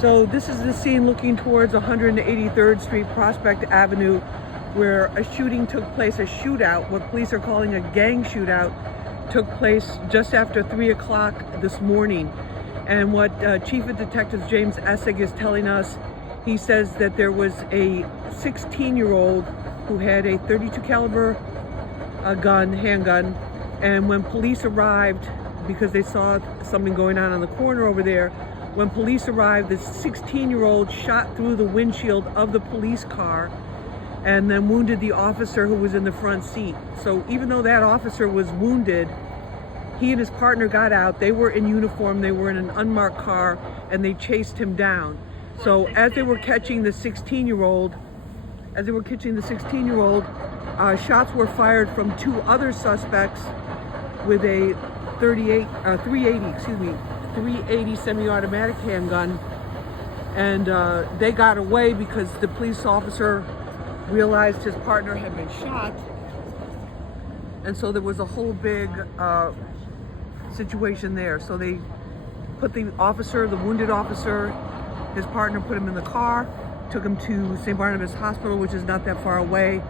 So this is the scene looking towards 183rd Street, Prospect Avenue, where a shooting took place, a shootout, what police are calling a gang shootout, took place just after 3 o'clock this morning. And what Chief of Detectives James Essig is telling us, he says that there was a 16-year-old who had a .32 caliber handgun, and when police arrived, because they saw something going on the corner over there, when police arrived, this 16-year-old shot through the windshield of the police car and then wounded the officer who was in the front seat. So even though that officer was wounded, he and his partner got out. They were in uniform, they were in an unmarked car, and they chased him down. So as they were catching the 16-year-old, shots were fired from two other suspects with a 380 semi-automatic handgun, and they got away because the police officer realized his partner had been shot, and so there was a whole big situation there. So they put the wounded officer, his partner, put him in the car, took him to St. Barnabas Hospital, which is not that far away,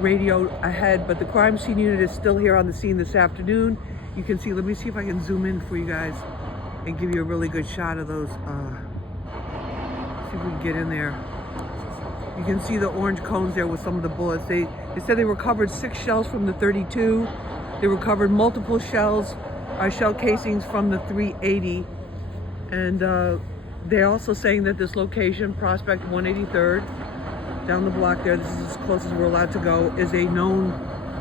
radioed ahead, but the crime scene unit is still here on the scene this afternoon. You can see, let me see if I can zoom in for you guys and give you a really good shot of those. See if we can get in there. You can see the orange cones there with some of the bullets. They said they recovered 6 shells from the .32. They recovered multiple shell casings from the .380. And they're also saying that this location, Prospect 183rd, down the block there, this is as close as we're allowed to go, is a known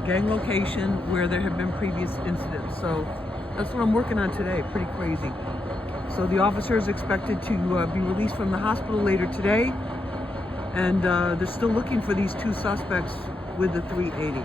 gang location where there have been previous incidents. So that's what I'm working on today. Pretty crazy. So the officer is expected to be released from the hospital later today, and they're still looking for these two suspects with the .380.